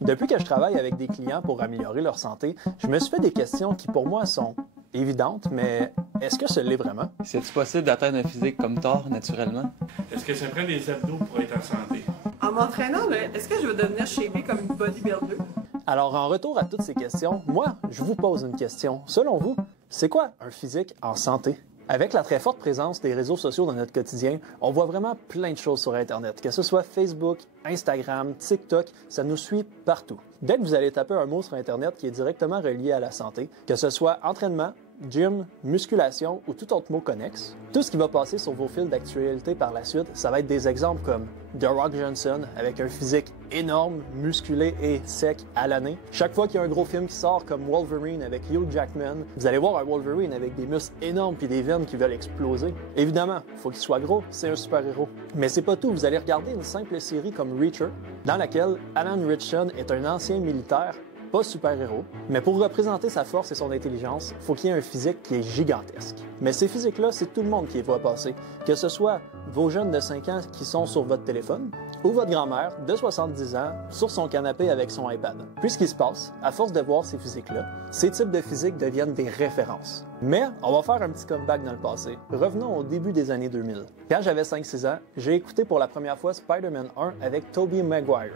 Depuis que je travaille avec des clients pour améliorer leur santé, je me suis fait des questions qui pour moi sont évidentes, mais est-ce que ce l'est vraiment? C'est-tu possible d'atteindre un physique comme Thor naturellement? Est-ce que ça prend des abdos pour être en santé? En m'entraînant, là, est-ce que je vais devenir shapée comme une bodybuilder? Alors, en retour à toutes ces questions, moi, je vous pose une question. Selon vous, c'est quoi un physique en santé? Avec la très forte présence des réseaux sociaux dans notre quotidien, on voit vraiment plein de choses sur Internet, que ce soit Facebook, Instagram, TikTok, ça nous suit partout. Dès que vous allez taper un mot sur Internet qui est directement relié à la santé, que ce soit entraînement, gym, musculation ou tout autre mot connexe, tout ce qui va passer sur vos fils d'actualité par la suite, ça va être des exemples comme The Rock Johnson avec un physique énorme, musculé et sec à l'année. Chaque fois qu'il y a un gros film qui sort comme Wolverine avec Hugh Jackman, vous allez voir un Wolverine avec des muscles énormes puis des veines qui veulent exploser. Évidemment, il faut qu'il soit gros, c'est un super-héros. Mais c'est pas tout, vous allez regarder une simple série comme Reacher, dans laquelle Alan Ritchson est un ancien militaire, pas super-héros, mais pour représenter sa force et son intelligence, il faut qu'il y ait un physique qui est gigantesque. Mais ces physiques-là, c'est tout le monde qui les voit passer, que ce soit vos jeunes de 5 ans qui sont sur votre téléphone, ou votre grand-mère de 70 ans sur son canapé avec son iPad. Puis ce qui se passe, à force de voir ces physiques-là, ces types de physiques deviennent des références. Mais on va faire un petit comeback dans le passé. Revenons au début des années 2000. Quand j'avais 5-6 ans, j'ai écouté pour la première fois Spider-Man 1 avec Tobey Maguire.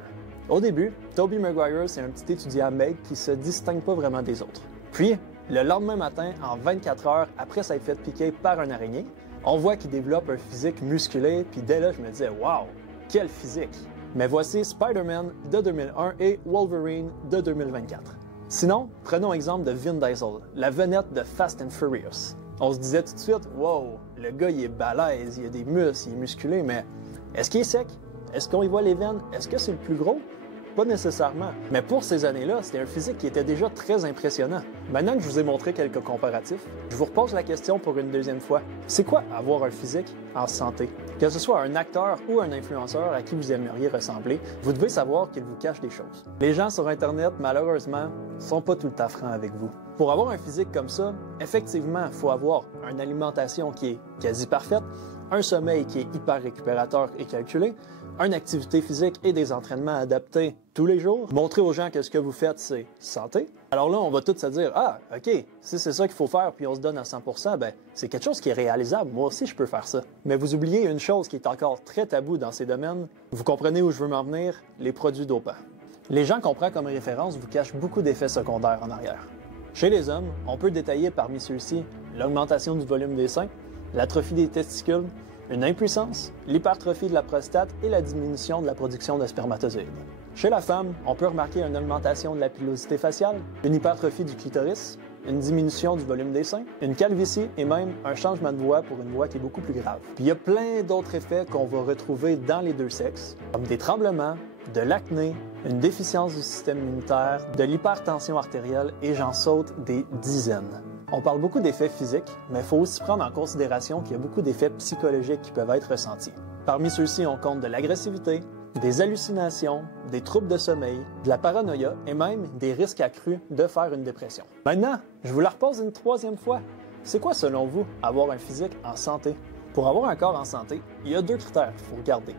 Au début, Tobey Maguire, c'est un petit étudiant maigre qui se distingue pas vraiment des autres. Puis, le lendemain matin, en 24 heures après s'être fait piquer par un araignée, on voit qu'il développe un physique musculé, puis dès là, je me disais « Wow, quel physique! » Mais voici Spider-Man de 2001 et Wolverine de 2024. Sinon, prenons exemple de Vin Diesel, la vedette de Fast and Furious. On se disait tout de suite « Wow, le gars, il est balèze, il a des muscles, il est musculé, mais est-ce qu'il est sec? Est-ce qu'on y voit les veines? Est-ce que c'est le plus gros? » Pas nécessairement. Mais pour ces années-là, c'était un physique qui était déjà très impressionnant. Maintenant que je vous ai montré quelques comparatifs, je vous repose la question pour une deuxième fois. C'est quoi avoir un physique en santé? Que ce soit un acteur ou un influenceur à qui vous aimeriez ressembler, vous devez savoir qu'il vous cache des choses. Les gens sur Internet, malheureusement, sont pas tout le temps francs avec vous. Pour avoir un physique comme ça, effectivement, il faut avoir une alimentation qui est quasi parfaite, un sommeil qui est hyper récupérateur et calculé, une activité physique et des entraînements adaptés tous les jours. Montrer aux gens que ce que vous faites, c'est santé. Alors là, on va tous se dire « Ah, OK, si c'est ça qu'il faut faire puis on se donne à 100%, ben c'est quelque chose qui est réalisable. Moi aussi, je peux faire ça. » Mais vous oubliez une chose qui est encore très taboue dans ces domaines. Vous comprenez où je veux m'en venir? Les produits dopants. Les gens qu'on prend comme référence vous cachent beaucoup d'effets secondaires en arrière. Chez les hommes, on peut détailler parmi ceux-ci l'augmentation du volume des seins, l'atrophie des testicules, une impuissance, l'hypertrophie de la prostate et la diminution de la production de spermatozoïdes. Chez la femme, on peut remarquer une augmentation de la pilosité faciale, une hypertrophie du clitoris, une diminution du volume des seins, une calvitie et même un changement de voix pour une voix qui est beaucoup plus grave. Puis il y a plein d'autres effets qu'on va retrouver dans les deux sexes, comme des tremblements, de l'acné, une déficience du système immunitaire, de l'hypertension artérielle et j'en saute des dizaines. On parle beaucoup d'effets physiques, mais il faut aussi prendre en considération qu'il y a beaucoup d'effets psychologiques qui peuvent être ressentis. Parmi ceux-ci, on compte de l'agressivité, des hallucinations, des troubles de sommeil, de la paranoïa et même des risques accrus de faire une dépression. Maintenant, je vous la repose une troisième fois. C'est quoi, selon vous, avoir un physique en santé? Pour avoir un corps en santé, il y a deux critères qu'il faut regarder.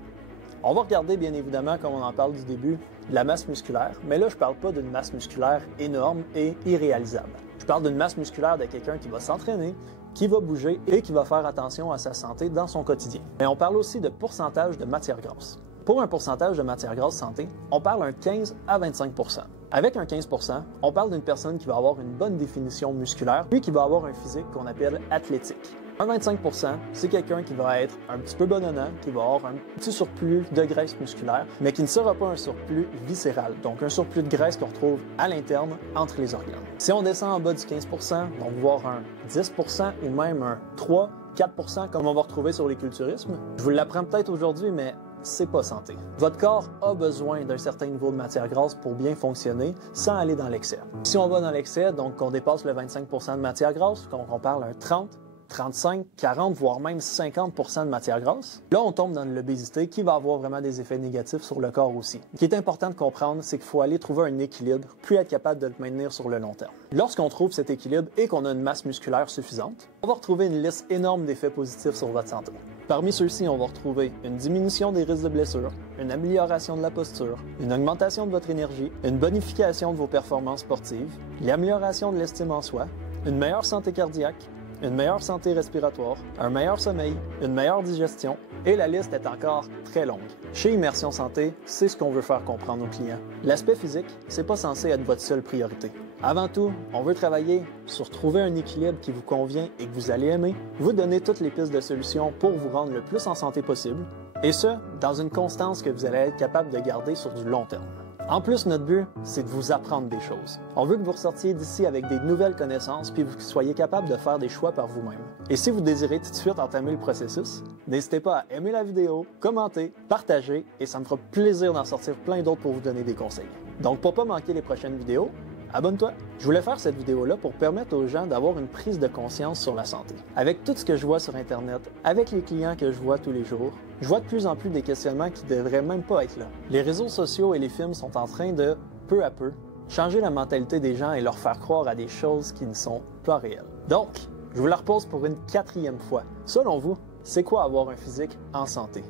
On va regarder, bien évidemment, comme on en parle du début, de la masse musculaire, mais là, je ne parle pas d'une masse musculaire énorme et irréalisable. Je parle d'une masse musculaire de quelqu'un qui va s'entraîner, qui va bouger et qui va faire attention à sa santé dans son quotidien. Mais on parle aussi de pourcentage de matière grasse. Pour un pourcentage de matière grasse santé, on parle un 15 à 25 %. Avec un 15 %, on parle d'une personne qui va avoir une bonne définition musculaire, puis qui va avoir un physique qu'on appelle athlétique. Un 25 %, c'est quelqu'un qui va être un petit peu bonhonnant, qui va avoir un petit surplus de graisse musculaire, mais qui ne sera pas un surplus viscéral, donc un surplus de graisse qu'on retrouve à l'interne entre les organes. Si on descend en bas du 15 %, donc voir un 10 % ou même un 3-4 % comme on va retrouver sur les culturismes, je vous l'apprends peut-être aujourd'hui, mais c'est pas santé. Votre corps a besoin d'un certain niveau de matière grasse pour bien fonctionner sans aller dans l'excès. Si on va dans l'excès, donc qu'on dépasse le 25 % de matière grasse, qu'on parle un 30, 35, 40, voire même 50 % de matière grasse, là, on tombe dans l'obésité qui va avoir vraiment des effets négatifs sur le corps aussi. Ce qui est important de comprendre, c'est qu'il faut aller trouver un équilibre, puis être capable de le maintenir sur le long terme. Lorsqu'on trouve cet équilibre et qu'on a une masse musculaire suffisante, on va retrouver une liste énorme d'effets positifs sur votre santé. Parmi ceux-ci, on va retrouver une diminution des risques de blessures, une amélioration de la posture, une augmentation de votre énergie, une bonification de vos performances sportives, l'amélioration de l'estime en soi, une meilleure santé cardiaque, une meilleure santé respiratoire, un meilleur sommeil, une meilleure digestion, et la liste est encore très longue. Chez Immersion Santé, c'est ce qu'on veut faire comprendre aux clients. L'aspect physique, c'est pas censé être votre seule priorité. Avant tout, on veut travailler sur trouver un équilibre qui vous convient et que vous allez aimer, vous donner toutes les pistes de solutions pour vous rendre le plus en santé possible, et ce, dans une constance que vous allez être capable de garder sur du long terme. En plus, notre but, c'est de vous apprendre des choses. On veut que vous ressortiez d'ici avec des nouvelles connaissances puis que vous soyez capable de faire des choix par vous-même. Et si vous désirez tout de suite entamer le processus, n'hésitez pas à aimer la vidéo, commenter, partager et ça me fera plaisir d'en sortir plein d'autres pour vous donner des conseils. Donc pour pas manquer les prochaines vidéos, abonne-toi! Je voulais faire cette vidéo-là pour permettre aux gens d'avoir une prise de conscience sur la santé. Avec tout ce que je vois sur Internet, avec les clients que je vois tous les jours, je vois de plus en plus des questionnements qui ne devraient même pas être là. Les réseaux sociaux et les films sont en train de, peu à peu, changer la mentalité des gens et leur faire croire à des choses qui ne sont pas réelles. Donc, je vous la repose pour une 4e fois. Selon vous, c'est quoi avoir un physique en santé?